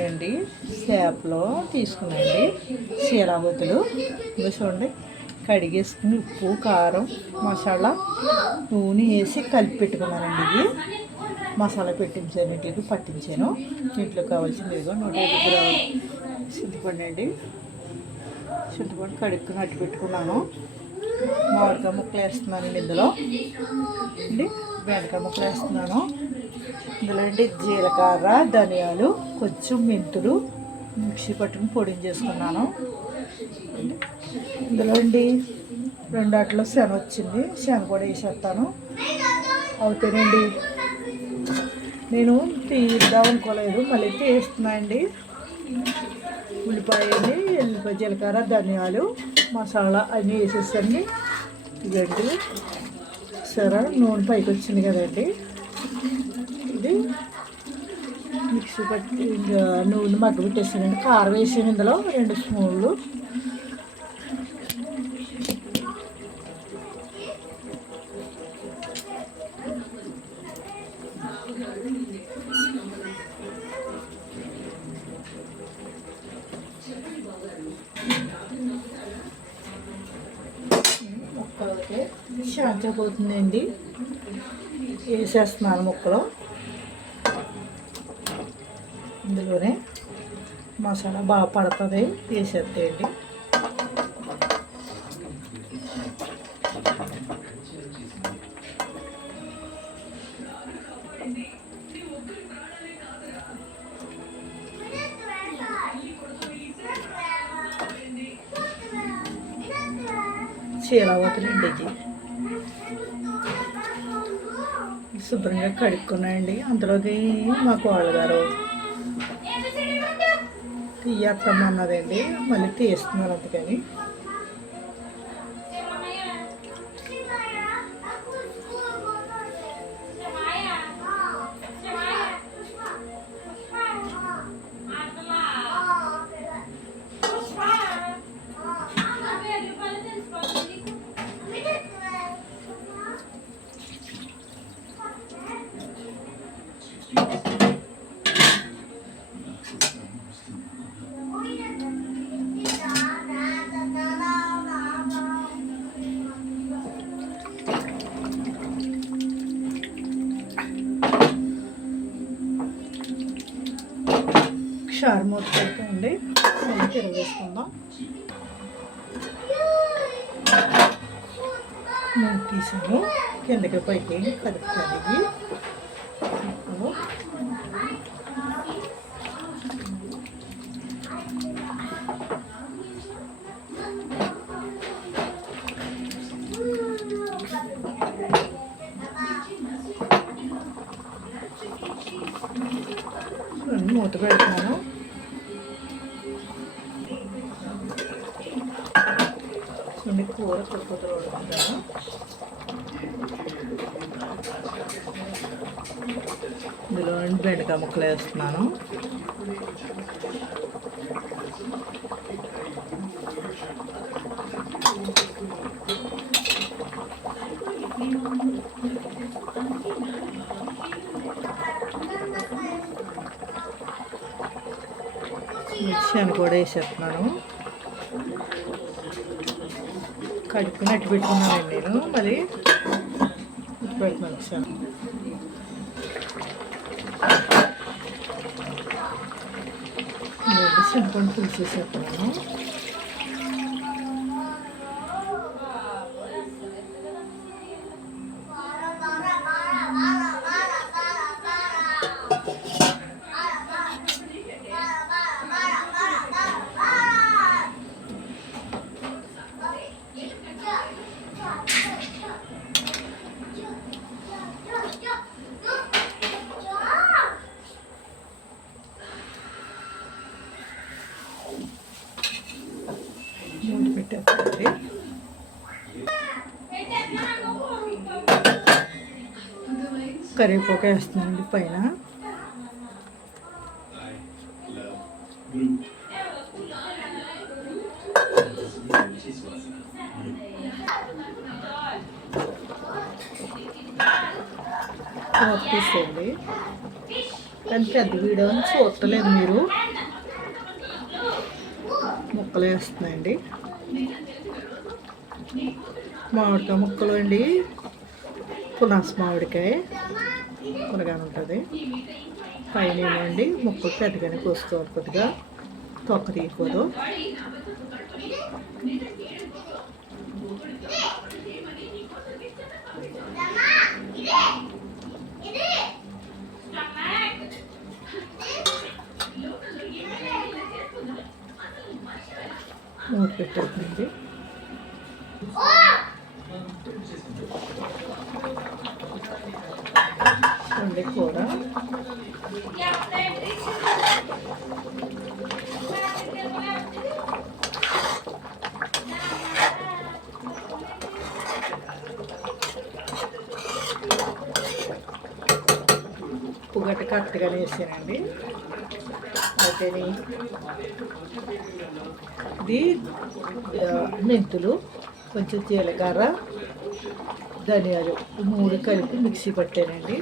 ఏంటి చేపలో తీసుకున్నాండి చీరాబొత్తులు. ఇవి చూడండి, కడిగేసుకుని ఉప్పు కారం మసాలా నూనె వేసి కలిపి పెట్టుకున్నానండి. ఇవి మసాలా పెట్టించాను, ఇంటికి పట్టించాను. ఇంట్లో కావాల్సింది ఇదిగో 150 గ్రాములు చింతపండు అండి. చింతపండు కడుక్కుని అట్టు పెట్టుకున్నాను. మామిడికాయ ముక్కలు వేస్తున్నానండి ఇందులో అండి. బెండకాయ ముక్కలు వేస్తున్నాను ఇందులో అండి. జీలకర్ర ధనియాలు కొంచెం మెంతులు మిక్సీ పట్టుకుని పొడిని చేసుకున్నాను. ఇందులో అండి 2 అట్లు శనగ వచ్చింది, శనగ కూడా వేసేస్తాను. అవుతానండి. నేను తీద్దాం అనుకోలేదు, మళ్ళీ తీస్తున్నా అండి. ఉల్లిపాయ అండి, ఎల్లిపాయ జీలకర్ర ధనియాలు మసాలా అన్నీ వేసేసండి. ఇదండి సరే నూనె పైకి వచ్చింది కదండి. ఇది మిక్సీ పట్టి ఇంకా నూనె మగ్గ పెట్టేసానండి. కారం వేసాను ఇందులో 2 స్పూన్లు. ముక్కలకి శాంతిపోతుందండి. వేసేస్తున్నాను ముక్కలు. ఇందులోనే మసాలా బాగా పడుతుంది, వేసేస్తాయండి. చీలవతలండి ఇది శుభ్రంగా కడుక్కున్నాయండి. అందులోకి మా కోళ్ళగారు తీయత్తమ్మన్నదండి, మళ్ళీ తీస్తున్నారు అందుకని. షార్ మూత పెడుతుంది, మళ్ళీ తిరగేసుకుందాం. మూత తీసాను, కిందకి పైకి కలుపుతుంది. మూత పెడుతున్నాను. కూర కొద్దిగా ఉడుకుంటాను. ఇందులో బెండకాయ ముక్కలు వేస్తున్నాను. మిర్చి కూడా వేసేస్తున్నాను. కడుక్కుని అట్టు పెట్టుకున్నానండి నేను, మళ్ళీ పెడుతున్నాను ఒకసారి. చింతపండు పులుసు వేసేస్తున్నాను. మూడు పెట్టేస్తుంది. కరివేపాకు వేస్తున్నానండి పైన. తీసేయండి. కానీ పెద్ద వీడియో చూడలేదు మీరు. ముక్కలు వేస్తున్నాయండి. మామిడికాయ ముక్కలు అండి, పునాస మామిడికాయ పునగానే ఉంటుంది. పైన ఏమండి ముక్కలు పెద్దగానే కోసుకోవాలి, కొద్దిగా తొక్క తీయకూడదు. మూత పెట్టేస్తుంది. వండే కూర ఉప్పు గట్ట కరెక్ట్గానే వేసానండి. అయితే ఇది మెంతులు, కొంచెం జీలకర్ర, ధనియాలు 3 కలిపి మిక్సీ పట్టానండి.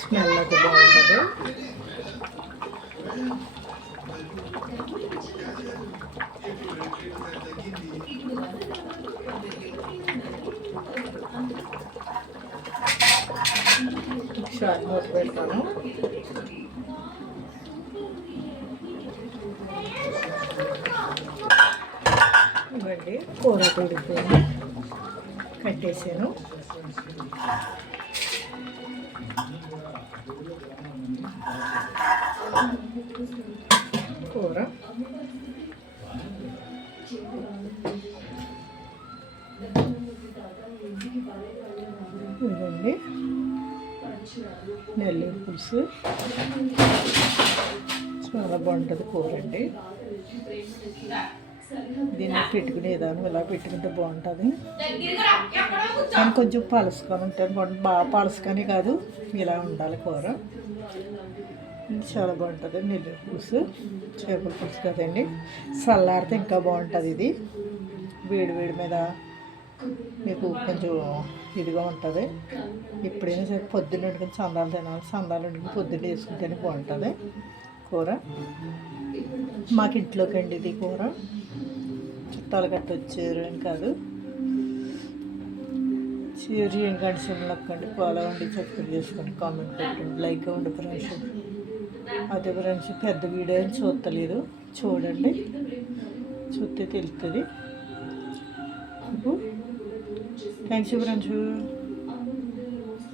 స్మెల్ అది బాగుంటుంది. ఒకసారి మూత పెడతాను. ఇవ్వండి, కూర ఉడికిపోయింది, కట్టేసాను. కూర ఇవ్వండి, నెల్లూరు పులుసు చాలా బాగుంటుంది కూర అండి. దీన్ని పెట్టుకునే విధానం ఇలా పెట్టుకుంటే బాగుంటుంది. కానీ కొంచెం పలుసుకొని ఉంటాను, బాగా పలుసుకొని కాదు, ఇలా ఉండాలి కూర. చాలా బాగుంటుంది. నెల్లూరు పులుసు చేపల పులుసు కదండి, చల్లారితే ఇంకా బాగుంటుంది. ఇది వేడి వేడి మీద మీకు కొంచెం ఇదిగా ఉంటుంది. ఎప్పుడైనా సరే పొద్దున్న వండుకుని సందాలు తినాలి, సందాలు వండుకుని పొద్దున్న వేసుకుంటేనే బాగుంటుంది కూర. మాకు ఇంట్లోకి అండి ఇది కూర, చుట్టాలు గట్ట వచ్చారు అని కాదు. షేర్ చేయండి, గంటలు నొక్కండి, ఫాలో అవ్వండి, సబ్స్క్రైబ్ చేసుకోండి, కామెంట్ పెట్టండి, లైక్ అవ్వండి ఫ్రెండ్స్. అదే ఫ్రెండ్స్, పెద్ద వీడియో అని చూడలేదు, చూడండి, చూస్తే తెలుస్తుంది. Thanks friends.